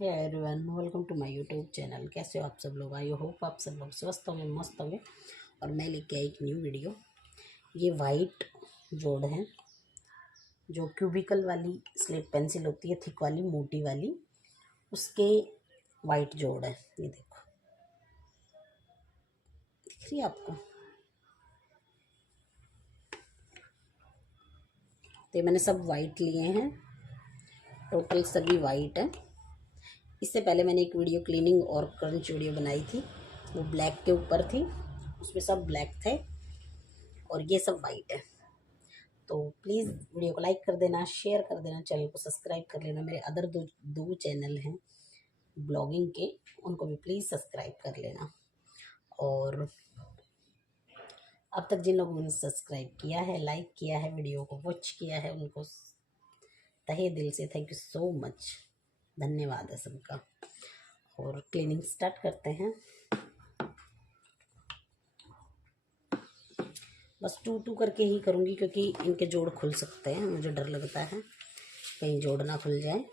Hey everyone, welcome to my YouTube channel. कैसे हो आप सब लोग? आई होप आप सब लोग स्वस्थ होंगे, मस्त होंगे। और मैं लेके आई एक न्यू वीडियो। ये वाइट बोर्ड है, जो क्यूबिकल वाली स्लेट पेंसिल होती है, थिक वाली मोटी वाली, उसके वाइट जोड़ है। ये देखो, दिख रही है आपको? तो ये मैंने सब वाइट लिए हैं, टोटल सभी वाइट है। इससे पहले मैंने एक वीडियो क्लीनिंग और क्रंच वीडियो बनाई थी, वो ब्लैक के ऊपर थी, उसमें सब ब्लैक थे और ये सब वाइट है। तो प्लीज़ वीडियो को लाइक कर देना, शेयर कर देना, चैनल को सब्सक्राइब कर लेना। मेरे अदर दो चैनल हैं ब्लॉगिंग के, उनको भी प्लीज़ सब्सक्राइब कर लेना। और अब तक जिन लोगों ने सब्सक्राइब किया है, लाइक किया है, वीडियो को वॉच किया है, उनको तहे दिल से थैंक यू सो मच, धन्यवाद है सबका। और क्लीनिंग स्टार्ट करते हैं। बस टू टू करके ही करूँगी, क्योंकि इनके जोड़ खुल सकते हैं, मुझे डर लगता है कहीं जोड़ ना खुल जाए।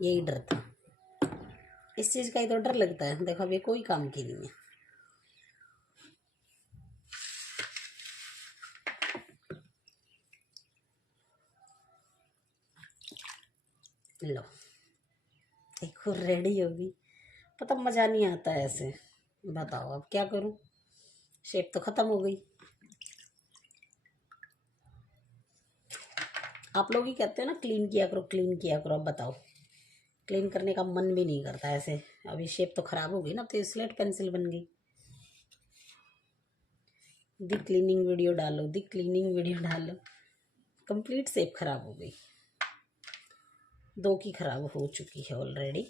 यही डर था, इस चीज़ का ही तो डर लगता है। देखो, अभी कोई काम की नहीं है। लो, देखो रेडी होगी। पता मज़ा नहीं आता है ऐसे। बताओ अब क्या करूं, शेप तो ख़त्म हो गई। आप लोग ही कहते हैं ना क्लीन किया करो, क्लीन किया करो। अब बताओ, क्लीन करने का मन भी नहीं करता ऐसे। अभी शेप तो ख़राब हो गई ना, तो स्लेट पेंसिल बन गई। दी क्लीनिंग वीडियो डालो, दी क्लीनिंग वीडियो डालो, कंप्लीट शेप ख़राब हो गई। दो की ख़राब हो चुकी है ऑलरेडी।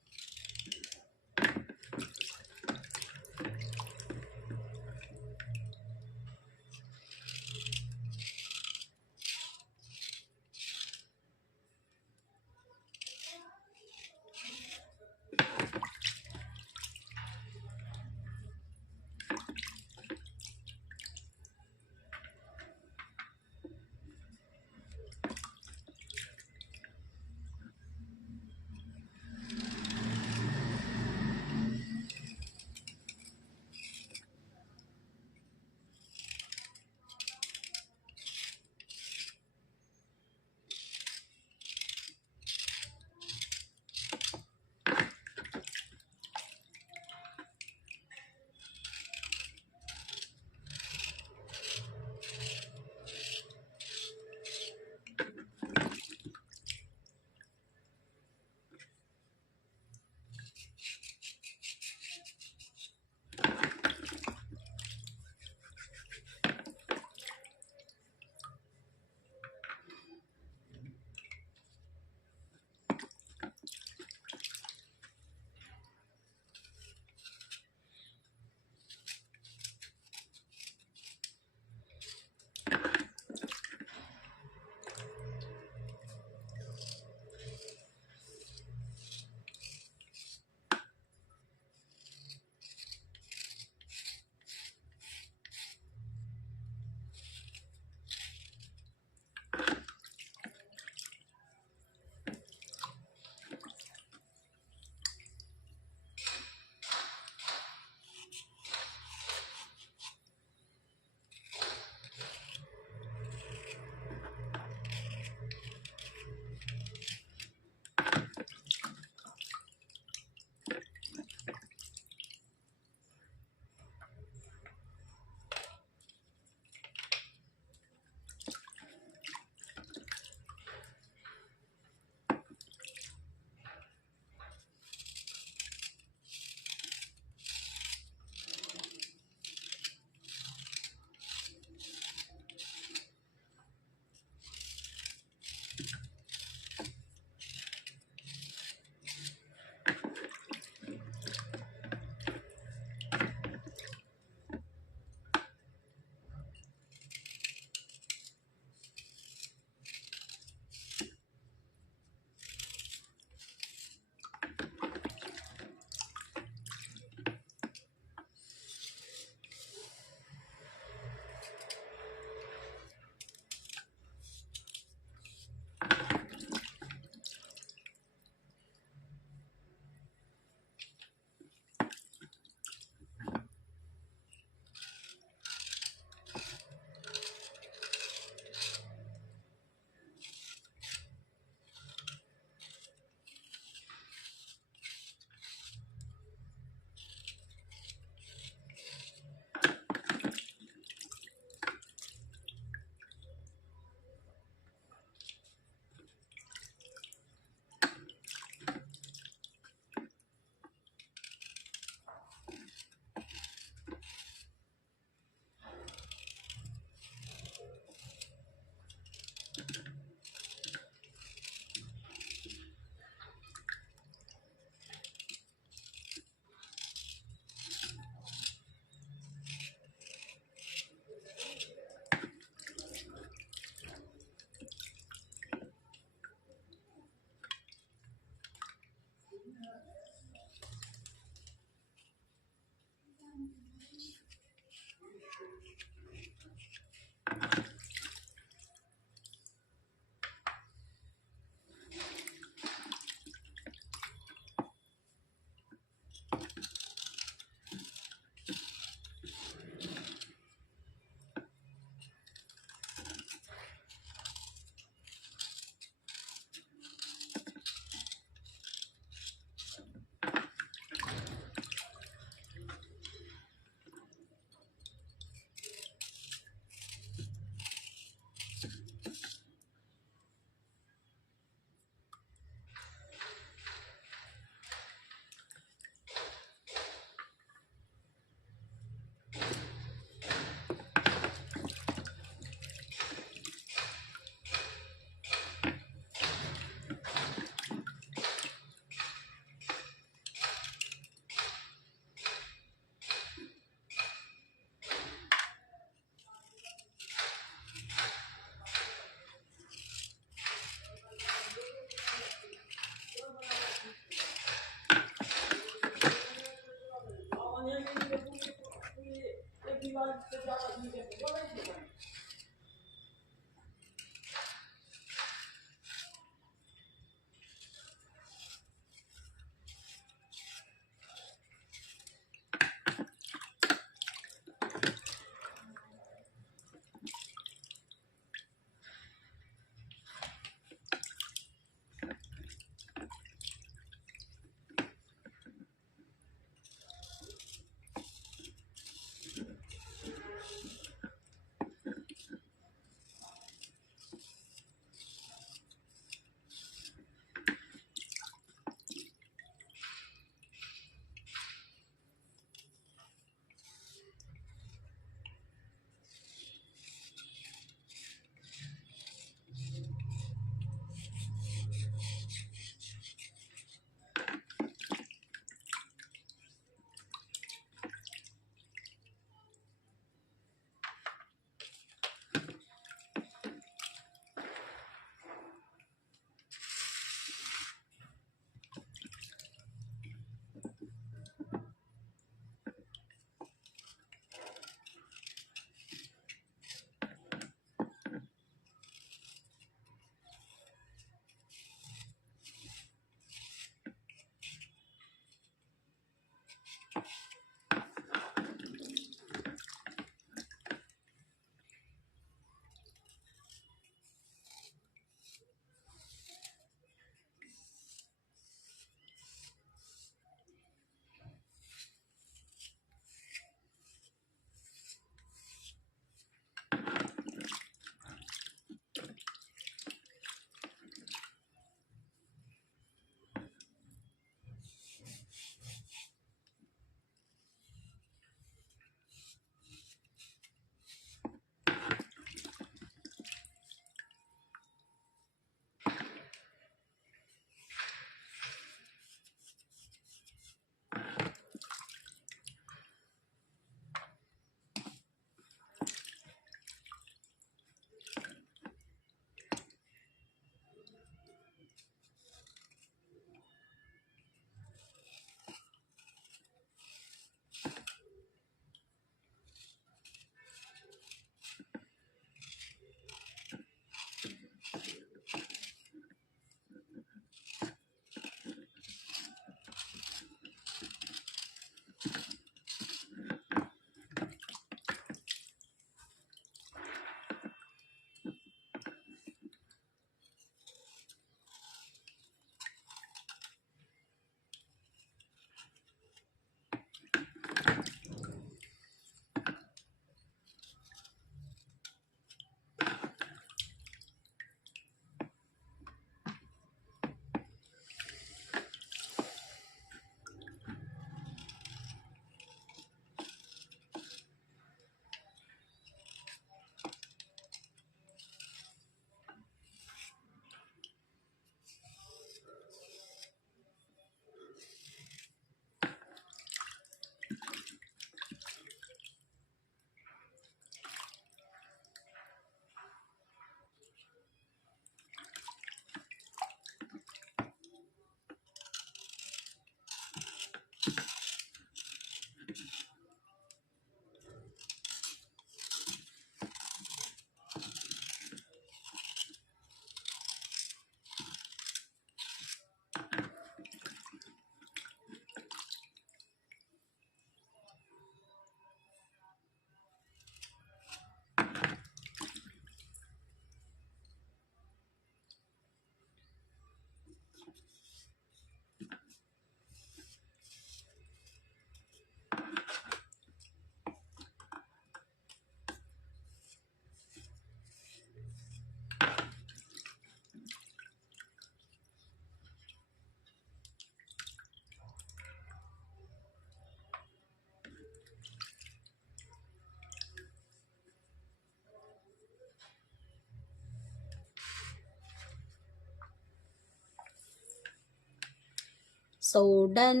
So done.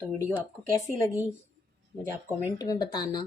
तो वीडियो आपको कैसी लगी मुझे आप कमेंट में बताना।